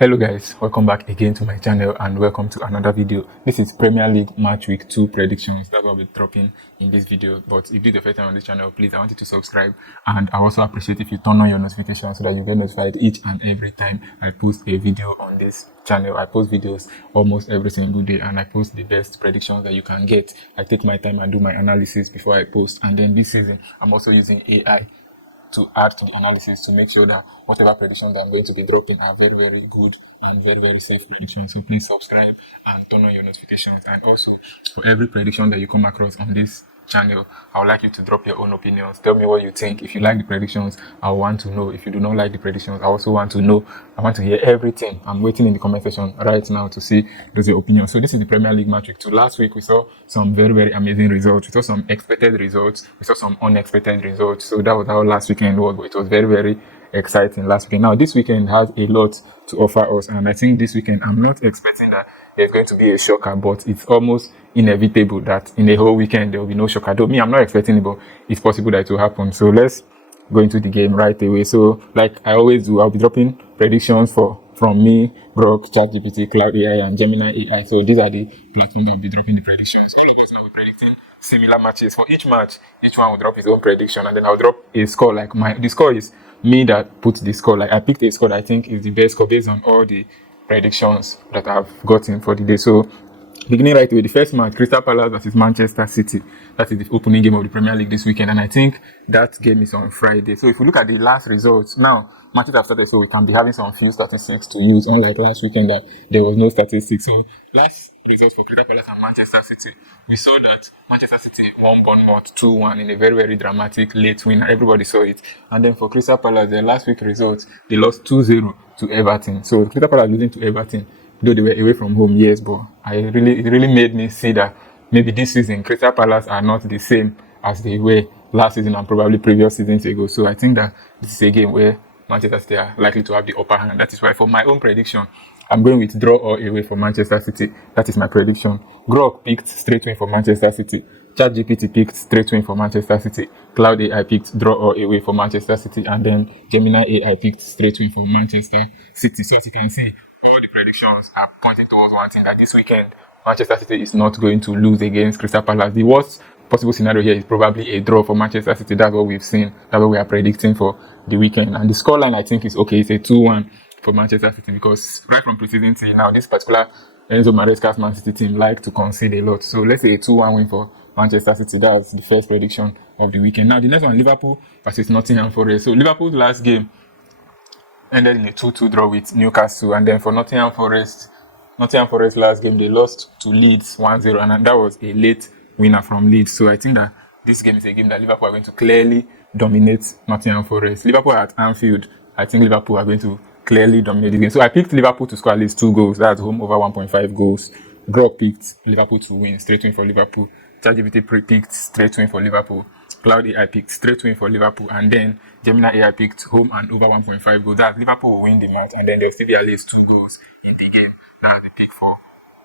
Hello guys, welcome back again to my channel and welcome to another video. This is Premier League Matchweek 2 predictions. That's what I'll be dropping in this video. But if this is the first time on this channel, please, I want you to subscribe, and I also appreciate if you turn on your notifications so that you get notified each and every time I post a video on this channel. I post videos almost every single day and I post the best predictions that you can get. I take my time and do my analysis before I post, and then this season I'm also using AI to add to the analysis to make sure that whatever predictions that I'm going to be dropping are very, very good and very, very safe predictions. So please subscribe and turn on your notifications. And also, for every prediction that you come across on this channel, I would like you to drop your own opinions. Tell me what you think. If you like the predictions, I want to know. If you do not like the predictions, I also want to know. I want to hear everything. I'm waiting in the comment section right now to see those your opinions. So this is the Premier League Matchweek 2. Last week we saw some very, very amazing results. We saw some expected results. We saw some unexpected results. So that was how last weekend was. But it was very, very exciting last weekend. Now this weekend has a lot to offer us, and I think this weekend I'm not expecting that there's going to be a shocker, but it's almost inevitable that in the whole weekend there will be no shocker. Though me, I'm not expecting it, but it's possible that it will happen. So let's go into the game right away. So like I always do, I'll be dropping predictions from me, Grok, ChatGPT, Cloud AI, and Gemini AI. So these are the platforms that will be dropping the predictions. All of us now will be predicting similar matches. For each match, each one will drop his own prediction, and then I'll drop a score. Like the score is me that put the score. Like I picked a score that I think is the best score based on all the predictions that I've gotten for the day. So beginning right away, the first match, Crystal Palace versus Manchester City. That is the opening game of the Premier League this weekend, and I think that game is on Friday. So if we look at the last results, now matches have started, so we can be having some few statistics to use, unlike last weekend that there was no statistics. So last results for Crystal Palace and Manchester City, we saw that Manchester City won Bournemouth 2-1 in a very, very dramatic late win. Everybody saw it. And then for Crystal Palace, their last week results, they lost 2-0 to Everton. So Crystal Palace losing to Everton, though they were away from home, yes, but it really made me see that maybe this season Crystal Palace are not the same as they were last season and probably previous seasons ago. So I think that this is a game where Manchester City are likely to have the upper hand. That is why for my own prediction, I'm going with draw or away for Manchester City. That is my prediction. Grok picked straight win for Manchester City. ChatGPT picked straight win for Manchester City. Cloud AI picked draw or away for Manchester City. And then Gemini AI picked straight win for Manchester City. So as you can see, all the predictions are pointing towards one thing, that this weekend Manchester City is not going to lose against Crystal Palace. The worst possible scenario here is probably a draw for Manchester City. That's what we've seen. That's what we are predicting for the weekend. And the scoreline I think is okay. It's a 2-1 for Manchester City, because right from preseason till now, this particular Enzo Maresca's Man City team like to concede a lot. So let's say a 2-1 win for Manchester City. That's the first prediction of the weekend. Now the next one, Liverpool versus Nottingham Forest. So Liverpool's last game ended in a 2-2 draw with Newcastle, and then for Nottingham Forest last game they lost to Leeds 1-0, and that was a late winner from Leeds. So I think that this game is a game that Liverpool are going to clearly dominate Nottingham Forest. Liverpool are at Anfield. I think Liverpool are going to clearly dominate the game. So I picked Liverpool to score at least 2 goals. That's home over 1.5 goals. Grok picked Liverpool to win, straight win for Liverpool. ChatGPT picked straight win for Liverpool. Cloud AI picked straight win for Liverpool, and then Gemini AI picked home and over 1.5 goals. That Liverpool will win the match, and then there'll still be at least 2 goals in the game. That's the pick for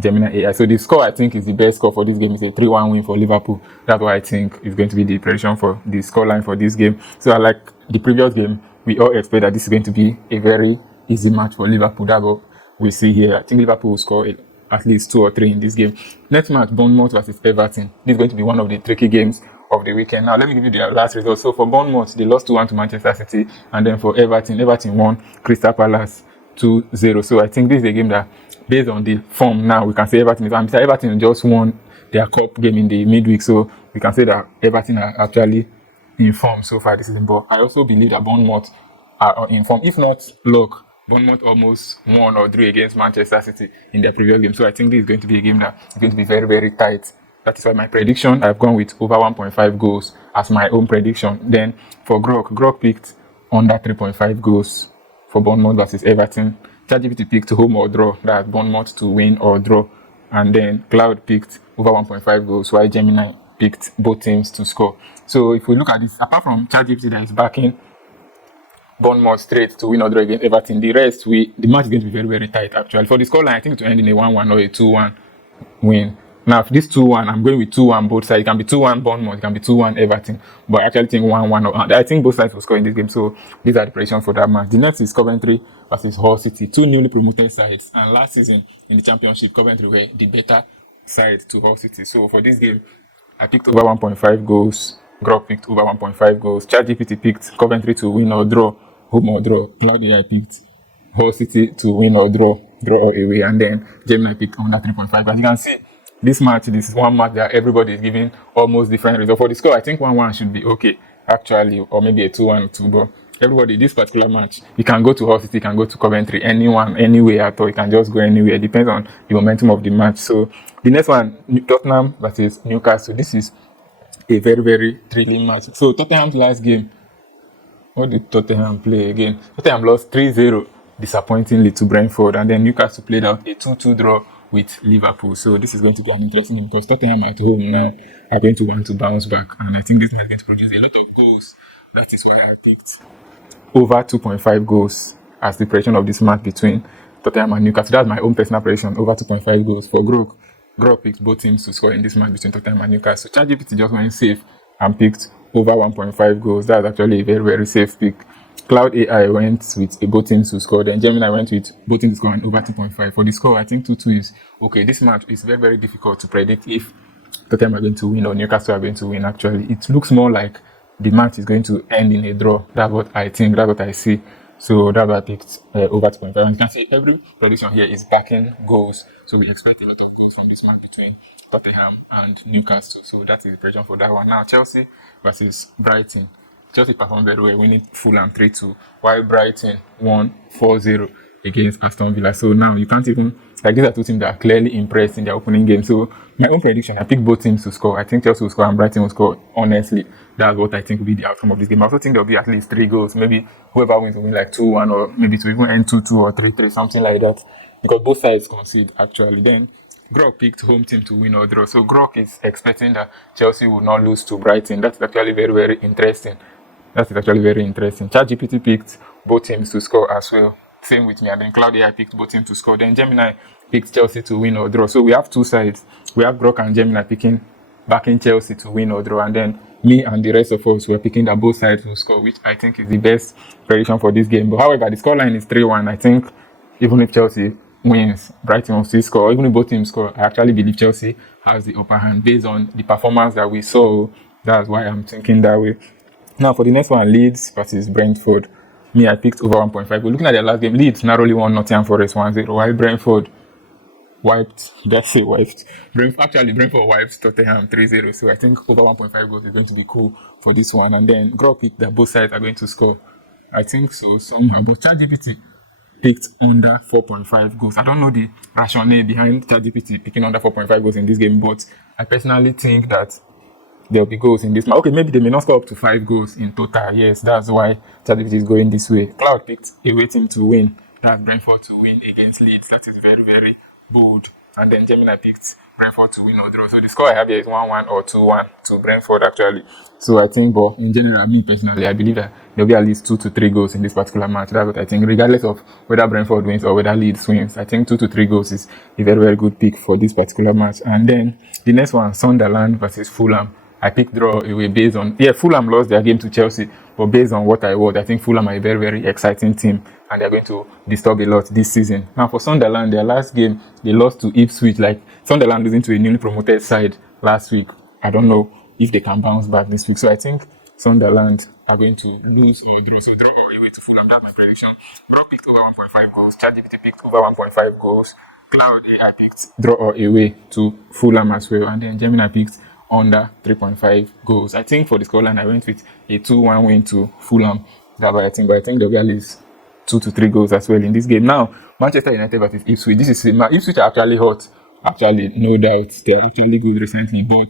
Gemini AI. So the score I think is the best score for this game is a 3-1 win for Liverpool. That's what I think is going to be the prediction for the scoreline for this game. So like the previous game, we all expect that this is going to be a very easy match for Liverpool. That's what we see here. I think Liverpool will score at least 2 or 3 in this game. Next match, Bournemouth versus Everton. This is going to be one of the tricky games of the weekend. Now let me give you the last result. So for Bournemouth, they lost 2-1 to Manchester City, and then for Everton won Crystal Palace 2-0. So I think this is a game that, based on the form now, we can say Everton just won their cup game in the midweek, so we can say that Everton are actually in form so far this season. But I also believe that Bournemouth are in form. If not luck, Bournemouth almost won or drew against Manchester City in their previous game. So I think this is going to be a game that is going to be very, very tight. That is why my prediction, I've gone with over 1.5 goals as my own prediction. Then for Grok picked under 3.5 goals for Bournemouth versus Everton. ChatGPT picked home or draw, that's Bournemouth to win or draw. And then Cloud picked over 1.5 goals, while Gemini picked both teams to score. So if we look at this, apart from ChatGPT that is backing Bournemouth straight to win or draw against Everton, the rest, the match is going to be very, very tight actually. For the scoreline, I think it will end in a 1-1 or a 2-1 win Now, if this 2-1, I'm going with 2-1 both sides. It can be 2-1 Bournemouth, it can be 2-1 Everton. But I actually think 1-1. I think both sides will score in this game. So these are the predictions for that match. The next is Coventry versus Hull City. Two newly promoted sides. And last season in the Championship, Coventry were the better side to Hull City. So for this game, I picked over 1.5 goals. Grok picked over 1.5 goals. ChatGPT picked Coventry to win or draw. Home or draw. Claudia picked Hull City to win or draw or away, and then Gemini picked under 3.5. As you can see, this is one match that everybody is giving almost different results. For the score, I think 1-1 should be okay, actually, or maybe a 2-1 or 2. But everybody, this particular match, you can go to Hull City, you can go to Coventry, anyone, anywhere at all. You can just go anywhere. It depends on the momentum of the match. So the next one, Tottenham versus Newcastle. This is a very, very thrilling match. So Tottenham's last game, what did Tottenham play again? Tottenham lost 3-0. Disappointingly to Brentford, and then Newcastle played out a 2-2 draw with Liverpool. So this is going to be an interesting game because Tottenham at home now are going to want to bounce back, and I think this match is going to produce a lot of goals. That is why I picked over 2.5 goals as the prediction of this match between Tottenham and Newcastle. That's my own personal prediction, over 2.5 goals for Grok. Grok picked both teams to score in this match between Tottenham and Newcastle. ChatGPT just went safe and picked over 1.5 goals. That's actually a very, very safe pick. Cloud AI went with both teams to score. Then Gemini went with both teams to score and over 2.5. For the score, I think 2-2 is okay. This match is very, very difficult to predict if Tottenham are going to win or Newcastle are going to win. Actually, it looks more like the match is going to end in a draw. That's what I think. That's what I see. So that's why I picked over 2.5. And you can see every prediction here is backing goals. So we expect a lot of goals from this match between Tottenham and Newcastle. So that is the prediction for that one. Now, Chelsea versus Brighton. Chelsea performed very well, winning Fulham 3-2, while Brighton won 4-0 against Aston Villa. So now you can't even, these are two teams that are clearly impressed in their opening game. So my own prediction, I picked both teams to score. I think Chelsea will score and Brighton will score. Honestly, that's what I think will be the outcome of this game. I also think there will be at least 3 goals. Maybe whoever wins will win like 2-1, or maybe to even end 2-2 or 3-3, something like that. Because both sides concede, actually. Then Grok picked home team to win or draw. So Grok is expecting that Chelsea will not lose to Brighton. That's actually very, very interesting. ChatGPT picked both teams to score as well. Same with me. And then Claudia picked both teams to score. Then Gemini picked Chelsea to win or draw. So we have two sides. We have Grok and Gemini backing Chelsea to win or draw. And then me and the rest of us were picking that both sides will score, which I think is the best prediction for this game. But however, the scoreline is 3-1. I think even if Chelsea wins, Brighton will still score. Even if both teams score, I actually believe Chelsea has the upper hand based on the performance that we saw. That's why I'm thinking that way. Now, for the next one, Leeds versus Brentford. Me, I picked over 1.5. But looking at their last game, Leeds narrowly won Nottingham Forest 1-0, while Brentford wiped. Brentford wiped Tottenham 3-0. So I think over 1.5 goals is going to be cool for this one. And then Grok picked that both sides are going to score. I think so, somehow. But ChatGPT picked under 4.5 goals. I don't know the rationale behind ChatGPT picking under 4.5 goals in this game, but I personally think that there will be goals in this match. Okay, maybe they may not score up to 5 goals in total. Yes, that's why ChatGPT is going this way. Cloud picked away team to win. That's Brentford to win against Leeds. That is very, very bold. And then Gemini picked Brentford to win or draw. So the score I have here is 1-1 or 2-1 to Brentford, actually. So I think, but in general, me personally, I believe that there will be at least 2 to 3 goals in this particular match. That's what I think, regardless of whether Brentford wins or whether Leeds wins. I think 2 to 3 goals is a very, very good pick for this particular match. And then the next one, Sunderland versus Fulham. I picked draw away based on, Fulham lost their game to Chelsea, but based on what I think Fulham are a very, very exciting team, and they're going to disturb a lot this season. Now for Sunderland, their last game, they lost to Ipswich, like Sunderland losing to a newly promoted side last week. I don't know if they can bounce back this week. So I think Sunderland are going to lose or draw. So draw or away to Fulham, that's my prediction. Brock picked over 1.5 goals, ChatGPT picked over 1.5 goals, Cloud AI picked draw or away to Fulham as well, and then Gemini picked under 3.5 goals. I think for the scoreline, I went with a 2-1 win to Fulham. That's what I think, but I think there will be at least 2 to 3 goals as well in this game. Now, Manchester United versus Ipswich. Ipswich are actually hot. Actually, no doubt. They're actually good recently, but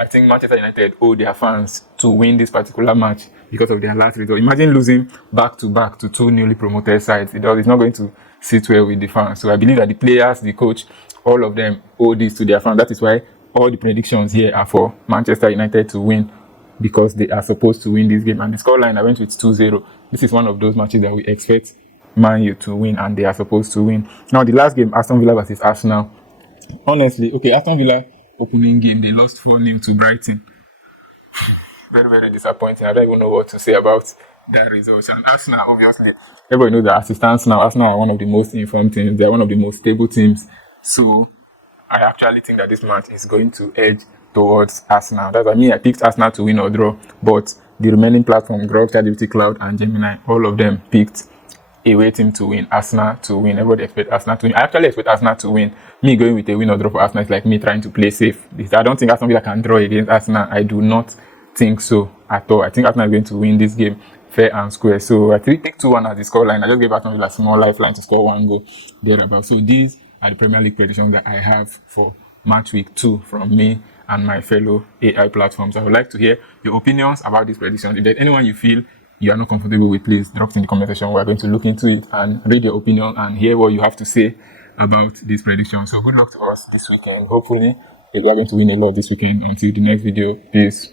I think Manchester United owe their fans to win this particular match because of their last result. Imagine losing back-to-back to 2 newly promoted sides. It's not going to sit well with the fans. So I believe that the players, the coach, all of them owe this to their fans. That is why all the predictions here are for Manchester United to win, because they are supposed to win this game. And the scoreline, I went with 2-0. This is one of those matches that we expect Man U to win, and they are supposed to win. Now, the last game, Aston Villa versus Arsenal. Honestly, okay, Aston Villa opening game. They lost 4-0 to Brighton. Very, very disappointing. I don't even know what to say about that result. And Arsenal, obviously, everybody knows that as it stands now, Arsenal are one of the most informed teams. They're one of the most stable teams. So I actually think that this match is going to edge towards Arsenal. That's why I picked Arsenal to win or draw. But the remaining platform, Grok, ChatGPT Cloud, and Gemini, all of them picked away team to win, Arsenal to win. Everybody expect Arsenal to win. I actually expect Arsenal to win. Me going with a win or draw for Arsenal is like me trying to play safe. I don't think Aston Villa can draw against Arsenal. I do not think so at all. I think Arsenal is going to win this game fair and square. So I picked 2-1 as the scoreline. I just gave Aston Villa a small lifeline to score 1 goal thereabout. So these are the Premier League predictions that I have for match week 2 from me and my fellow AI platforms. I would like to hear your opinions about these predictions. If there's anyone you feel you are not comfortable with, please drop it in the comment section. We're going to look into it and read your opinion and hear what you have to say about these predictions. So good luck to us this weekend. Hopefully, we are going to win a lot this weekend. Until the next video, peace.